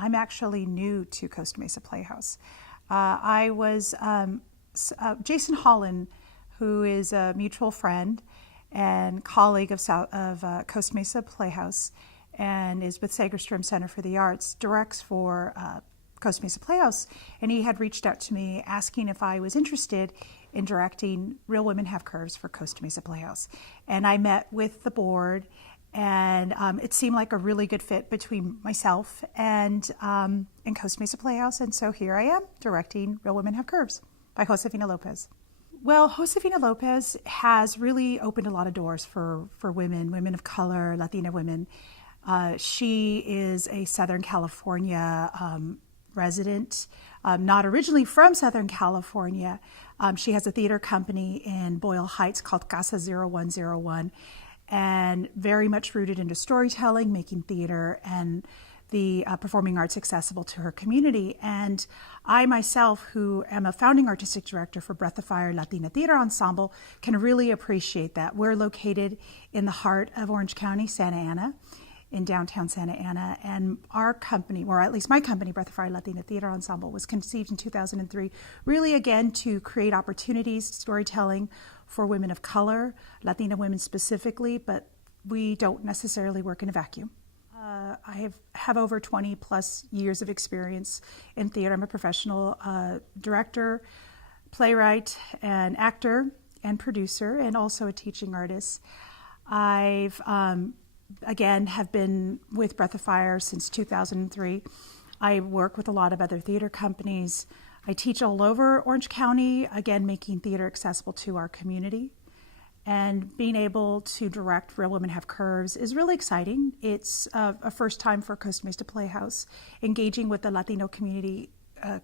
I'm actually new to Costa Mesa Playhouse. Jason Holland, who is a mutual friend and colleague of Costa Mesa Playhouse and is with Segerstrom Center for the Arts, directs for Costa Mesa Playhouse, and he had reached out to me asking if I was interested in directing Real Women Have Curves for Costa Mesa Playhouse. And I met with the board, and it seemed like a really good fit between myself and Costa Mesa Playhouse, and so here I am directing Real Women Have Curves by Josefina Lopez. Well, Josefina Lopez has really opened a lot of doors for women of color, Latina women. She is a Southern California resident, not originally from Southern California. She has a theater company in Boyle Heights called Casa 0101, and very much rooted into storytelling, making theater and the performing arts accessible to her community. And I myself, who am a founding artistic director for Breath of Fire Latina Theater Ensemble, can really appreciate that. We're located in the heart of Orange County, Santa Ana, in downtown Santa Ana, and our company, or at least my company, Breath of Fire Latina Theater Ensemble, was conceived in 2003, really again to create opportunities, storytelling for women of color, Latina women specifically, but we don't necessarily work in a vacuum. I have over 20 plus years of experience in theater. I'm a professional director, playwright, and actor, and producer, and also a teaching artist. I've again, have been with Breath of Fire since 2003. I work with a lot of other theater companies. I teach all over Orange County, again, making theater accessible to our community. And being able to direct Real Women Have Curves is really exciting. It's a first time for Costa Mesa Playhouse, engaging with the Latino community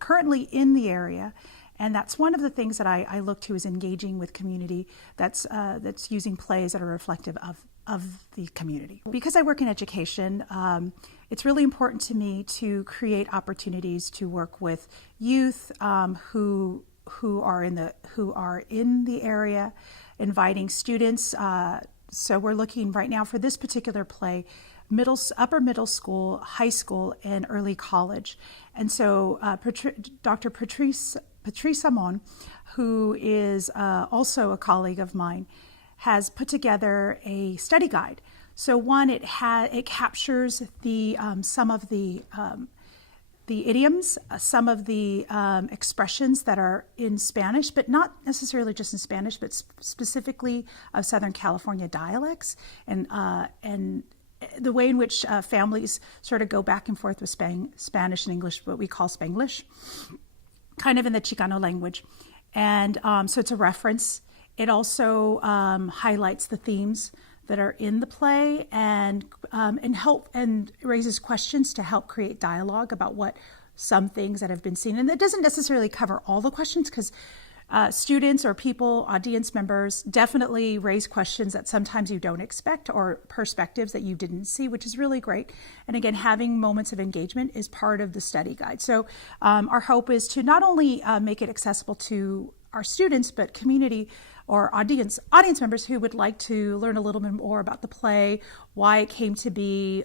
currently in the area. And that's one of the things that I look to, is engaging with community that's using plays that are reflective of the community. Because I work in education, it's really important to me to create opportunities to work with youth who are in the area, inviting students. So we're looking right now for this particular play, upper middle school, high school, and early college. And so Dr. Patrice Amon, who is also a colleague of mine, has put together a study guide. So one, it captures some of the idioms, some of the expressions that are in Spanish, but not necessarily just in Spanish, but specifically of Southern California dialects, and the way in which families sort of go back and forth with Spanish and English, what we call Spanglish, kind of in the Chicano language. And so it's a reference. It also highlights the themes that are in the play, and raises questions to help create dialogue about what some things that have been seen. And it doesn't necessarily cover all the questions, because students or people, audience members, definitely raise questions that sometimes you don't expect, or perspectives that you didn't see, which is really great. And again, having moments of engagement is part of the study guide. So our hope is to not only make it accessible to our students, but community or audience members who would like to learn a little bit more about the play, why it came to be.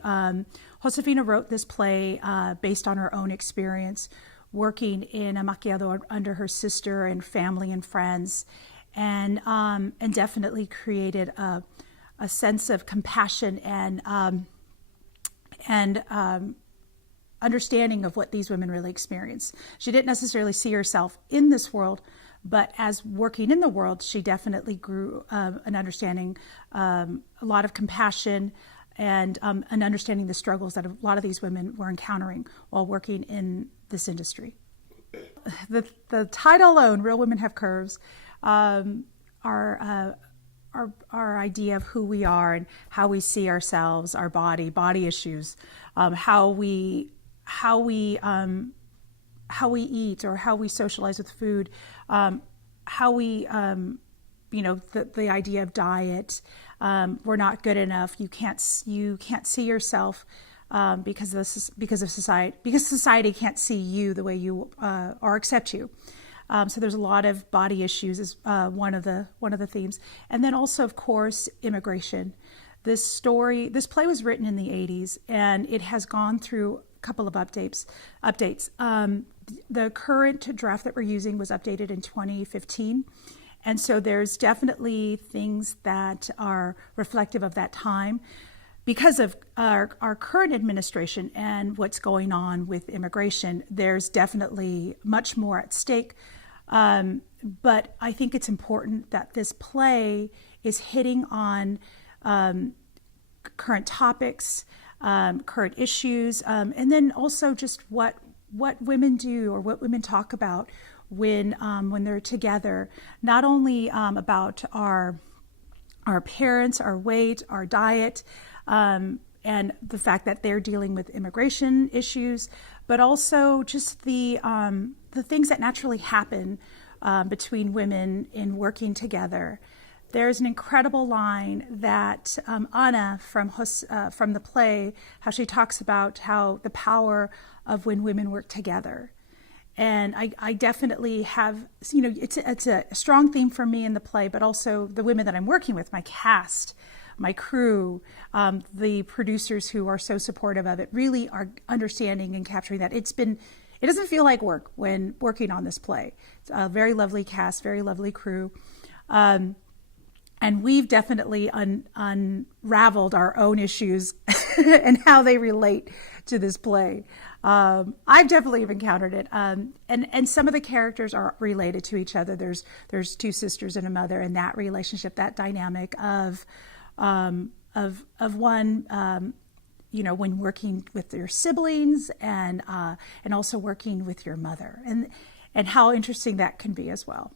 Josefina wrote this play based on her own experience working in a maquilador under her sister and family and friends, and definitely created a sense of compassion and understanding of what these women really experience. She didn't necessarily see herself in this world, but as working in the world, she definitely grew an understanding, a lot of compassion, and understanding the struggles that a lot of these women were encountering while working in this industry. The title alone, Real Women Have Curves, our idea of who we are and how we see ourselves, our body issues, how we eat, or how we socialize with food, how we, the idea of diet, we're not good enough. You can't see yourself because of society, because society can't see you the way you or accept you. So there's a lot of body issues as one of the themes, and then also, of course, immigration. This play was written in the 80s, and it has gone through couple of updates. The current draft that we're using was updated in 2015. And so there's definitely things that are reflective of that time. Because of our current administration and what's going on with immigration, there's definitely much more at stake. But I think it's important that this play is hitting on current topics, current issues, and then also just what women do or what women talk about when they're together. Not only about our appearance, our weight, our diet, and the fact that they're dealing with immigration issues, but also just the things that naturally happen between women in working together. There's an incredible line that Anna from the play, how she talks about how the power of when women work together. And I definitely have, it's a strong theme for me in the play, but also the women that I'm working with, my cast, my crew, the producers who are so supportive of it, really are understanding and capturing that. It doesn't feel like work when working on this play. It's a very lovely cast, very lovely crew. And we've definitely unraveled our own issues and how they relate to this play. I've definitely encountered it. And some of the characters are related to each other. There's two sisters and a mother, and that relationship, that dynamic of one, when working with your siblings and also working with your mother, and how interesting that can be as well.